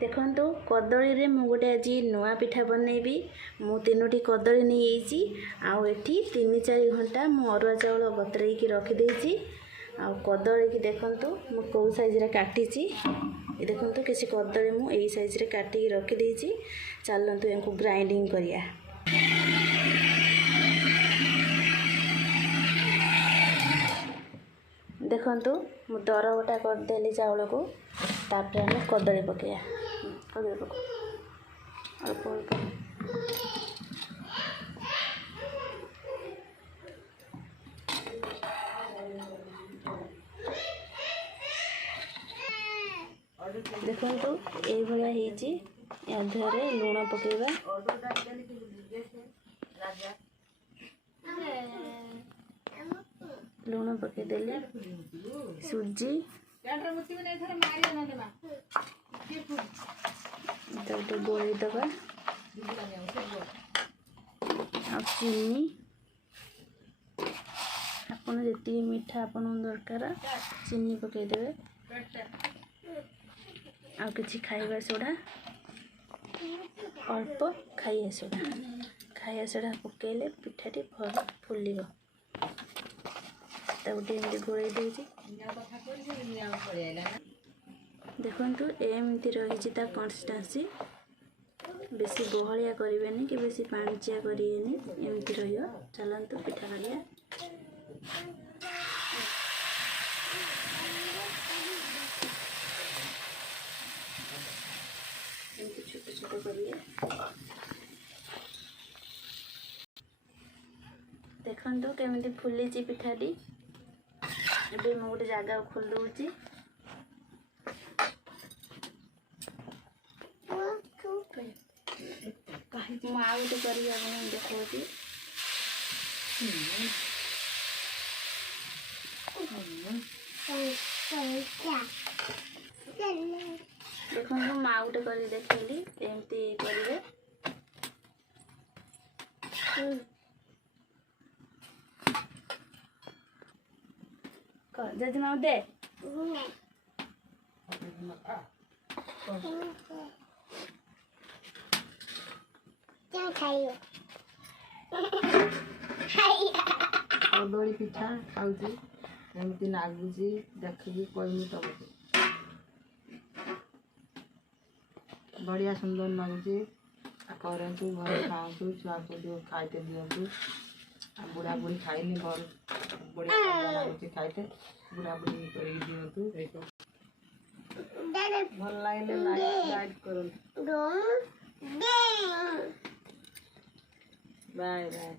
देखो कदली रे मु गोटे आज नुआ पिठा बनैबी। मु 3टी कदली नहीं आउ एठी 3-4 घंटा मु अरुआ चाउल बतरईकी रखिदेची। आउ कदली की देखंतु मु कौ साइज रे काटिची। ये देखंतु किसी कदली मु एई साइज रे काटी रखिदेची। चलंतु एंको ग्राइंडिंग करिया। देखंतु मु दरबटा करदेली चाउल को। तापर हम कदली पकैया। कदली पक अल्प अल्प देखंतु एई भलिया हेची। या धरे लूण पकेबा। लूण पकईदेली सुजी गोली दबा चीनी आपन जी मीठा आपन दरकार चीनी पकईदेवे। आ कि खाइबा सोडा अल्प खाइया सोडा पकईले पिठाटी भल फुलिब। गोटे गोल देजी देखंतु एमती रही कंसिस्टेंसी। बेसी बहलिया करें कि बेसी पाणिचिया करें एमती रही। चलतु पिठा करिया। छोट छोट करिए देखंतु केमिति फुली पिठाटी। एबे मु गोटे जगह खोल दूची। मु आ गोटे करी देखी देखो मु आ गोटे करी देखली एमती करेंगे। जजमा दे कदली पिठा खाऊँ एमती नागुची देखिए कहमी तुमको बढ़िया सुंदर नागुची। करतु घर खाऊ छुआ को खाइते दिंतु। बुढ़ा बुढ़ी खाइनी भल बढ़िया नागुची खाइते बुढ़ा बुढ़ी कर दिंतु। भल लगे लाइक करूँ। Bye bye.